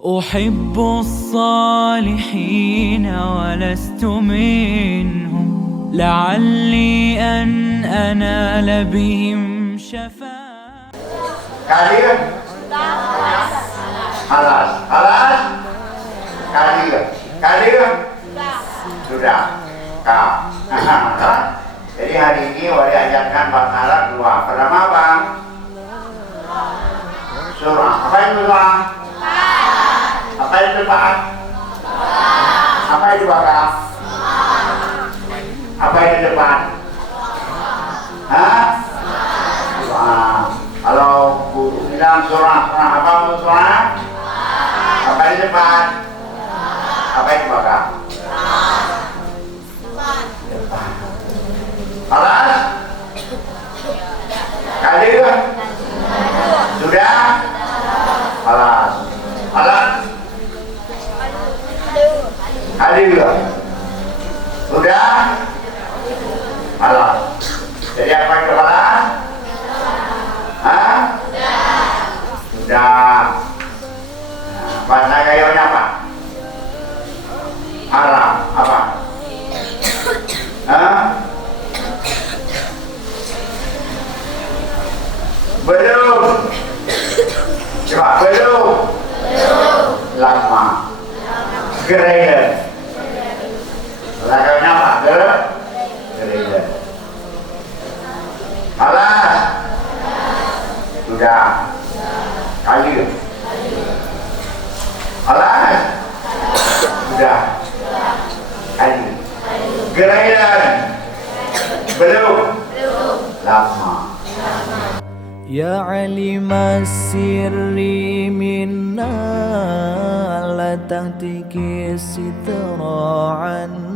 أحب الصالحين ولست منهم لعلي أن أنال بهم شفاعة. Kalian? Halas. Halas? Kalian? Sudah. Jadi hari ini wali ajarkan basmalah dua. Pertama apa? Surah. Apa itu surah? Apa itu depan? Apa itu belakang? Apa itu depan? Hah? Surah. Kalau guru bilang surah apa untuk surah? Apa itu depan? Apa itu belakang? Depan. Alas? Kalian? Sudah? Alas. Kalian? Sudah? Alas. Jadi apa itu alas? Hah? Sudah. Bahasa gayanya apa? Haram. Apa? Hah? Belum. Coba belum. Lama. Gereden. Belakangnya apa? Gereden. Alas. Sudah. Kalian. Alas. Sudah. Kalian. Gereden. Belum. Lama. يا علم السر منا لا تهتك الستر عنا